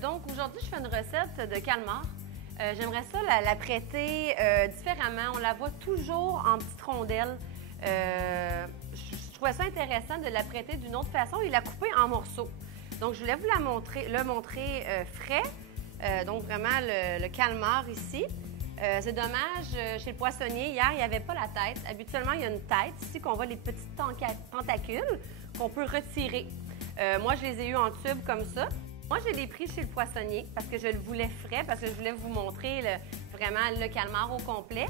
Donc aujourd'hui, je fais une recette de calmar. J'aimerais ça la prêter différemment. On la voit toujours en petites rondelles. Je trouvais ça intéressant de la prêter d'une autre façon et la couper en morceaux. Donc je voulais vous le montrer frais. Donc vraiment le calmar ici. C'est dommage, chez le poissonnier, hier, il n'y avait pas la tête. Habituellement, il y a une tête ici qu'on voit les petites tentacules qu'on peut retirer. Moi, je les ai eus en tube comme ça. Moi, je l'ai pris chez le poissonnier parce que je le voulais frais, parce que je voulais vous montrer vraiment le calmar au complet.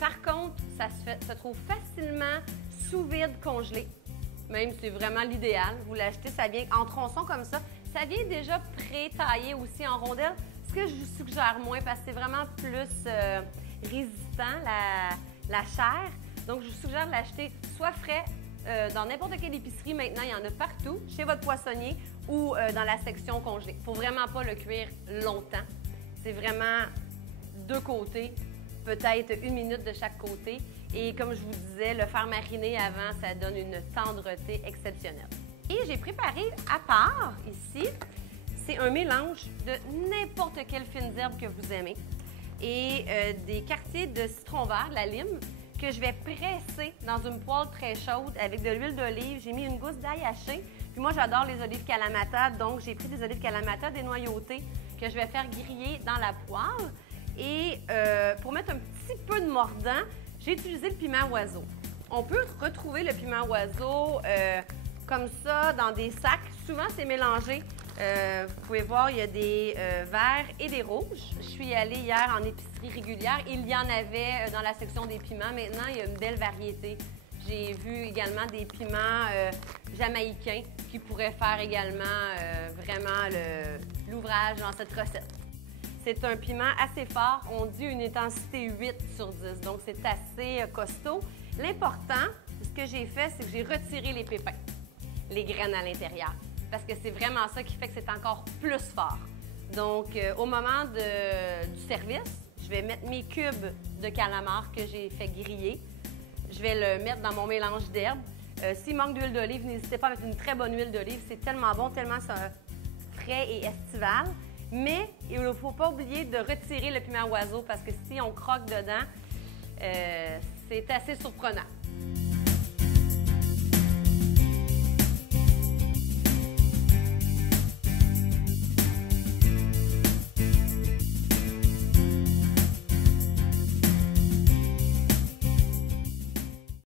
Par contre, ça se trouve facilement sous vide congelé. Même, c'est vraiment l'idéal. Vous l'achetez, ça vient en tronçons comme ça. Ça vient déjà pré-taillé aussi en rondelles, ce que je vous suggère moins parce que c'est vraiment plus résistant, la chair. Donc, je vous suggère de l'acheter soit frais, dans n'importe quelle épicerie maintenant, il y en a partout, chez votre poissonnier ou dans la section congelée. Il ne faut vraiment pas le cuire longtemps. C'est vraiment deux côtés, peut-être 1 minute de chaque côté. Et comme je vous disais, le faire mariner avant, ça donne une tendreté exceptionnelle. Et j'ai préparé à part ici, c'est un mélange de n'importe quelle fine herbe que vous aimez et des quartiers de citron vert, de la lime, que je vais presser dans une poêle très chaude avec de l'huile d'olive. J'ai mis une gousse d'ail haché. Puis moi, j'adore les olives Kalamata, donc j'ai pris des olives Kalamata dénoyautées que je vais faire griller dans la poêle. Et pour mettre un petit peu de mordant, j'ai utilisé le piment oiseau. On peut retrouver le piment oiseau comme ça dans des sacs. Souvent, c'est mélangé. Vous pouvez voir, il y a des verts et des rouges. Je suis allée hier en épicerie régulière. Il y en avait dans la section des piments. Maintenant, il y a une belle variété. J'ai vu également des piments jamaïcains qui pourraient faire également vraiment l'ouvrage dans cette recette. C'est un piment assez fort. On dit une intensité 8/10, donc c'est assez costaud. L'important, ce que j'ai fait, c'est que j'ai retiré les pépins, les graines à l'intérieur, parce que c'est vraiment ça qui fait que c'est encore plus fort. Donc, au moment du service, je vais mettre mes cubes de calamar que j'ai fait griller. Je vais le mettre dans mon mélange d'herbes. S'il manque d'huile d'olive, n'hésitez pas à mettre une très bonne huile d'olive. C'est tellement bon, tellement frais et estival. Mais il ne faut pas oublier de retirer le piment oiseau parce que si on croque dedans, c'est assez surprenant.